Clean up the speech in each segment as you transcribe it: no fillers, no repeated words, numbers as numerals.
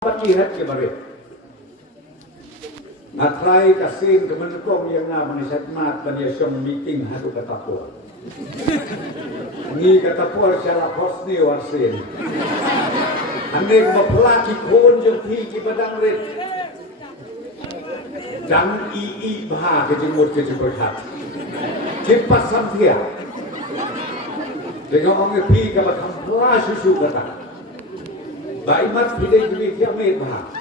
Lihat ke bari. Atrai kasin kemenkom yang na manisat mat dan ya syom meeting hadu katapur. Ni katapur syala posni warsin. Ane bapelaki kon jeng pi ki badang rit. Dang ii bah ke jemur ke jemurhat. Cepat sampai. Dengan orang pi ke batang pula susu kata. Baimat pilih pilih dia mebah.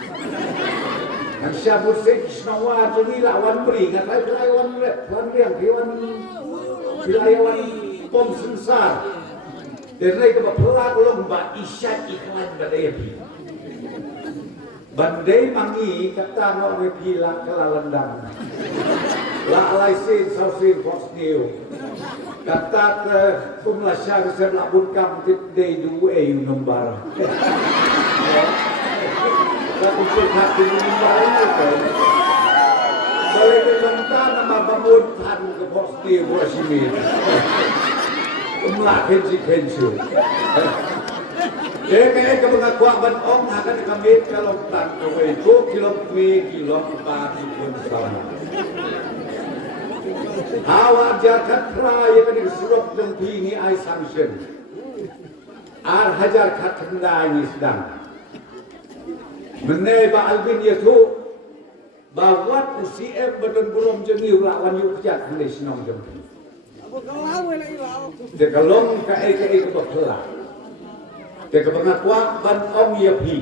Yang syabut sekisnawa jadi lawan beri, ngatai lawan rep, lawan riang, lawan pom sensar. Dan mereka berpelak lomba isyak iklan badai pi. Bandai mangi kata nak berpilah kelalendang. La alaisin sausin posniu. Kata ke pemelasyar serlak bunkam day dua nombar. Lalu hati nombar itu kan. Boleh diminta nama bangun tan ke posniu buasimin. Umlah kenci. Kayak kemengakuan ban ong akan kami kalau tan itu kilo pagi pun sama. Awak jakat raya kan disuruh dan tinggi ai sanction. Ar hajar kat kendai sedang. Meneba albin itu bahwa UCM badan belum jengi lawan yuk jat hendak senang jempi. Dekalong kai kebetulan. Deka pengakuan ban om ya pi.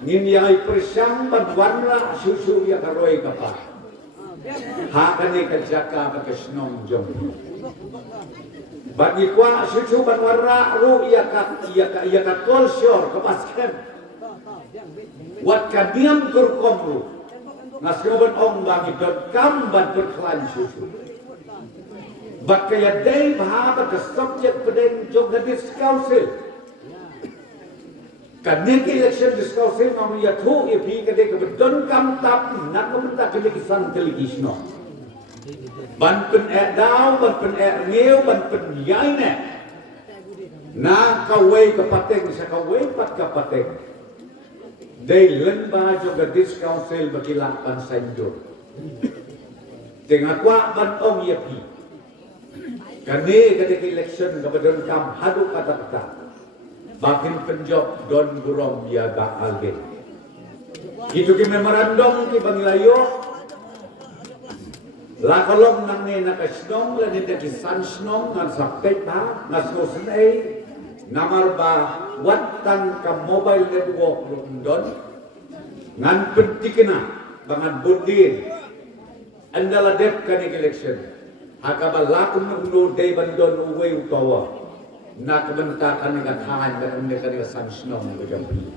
Nin yang persang ban warna susu ya karoi kapal. Hakan ni kerjaka pakai senong jom. Bagi kuah susu ban warna ru ia kat kolsor kepaskan. Wat kadiam kurkom ru. Nasroban om bangi dot kam ban berkelan susu. Bak kaya day bahaba ke subjek peden jom gadis council. Kadang election discussion namun ya tu ipi kadang kebetulan kam tap nak kementak kelegisan telegisno. Ban pen daw, ban pen ngeu, ban pen yaine. Na kawai kapateng sa kawai pat kapateng. Day lemba juga discouncil bakilapan sanjo. Tengah kwa ban ong ipi. Kani kadang election kebetulan kam hadu kata-kata. Bakin penjok don burom biaga algen. Itu ki memorandum ki bangilayo. La kolong nang ne nakasnong la ne ki sansnong ngan sakte pa nasnosen namar ba watang ka mobile network don ngan pentikena bangan bodin andala dep kan election. Hakaba lakum no day bandon uwe utawa. Nak kebentarkan dengan tangan dan mereka dengan sanksnong berjampi.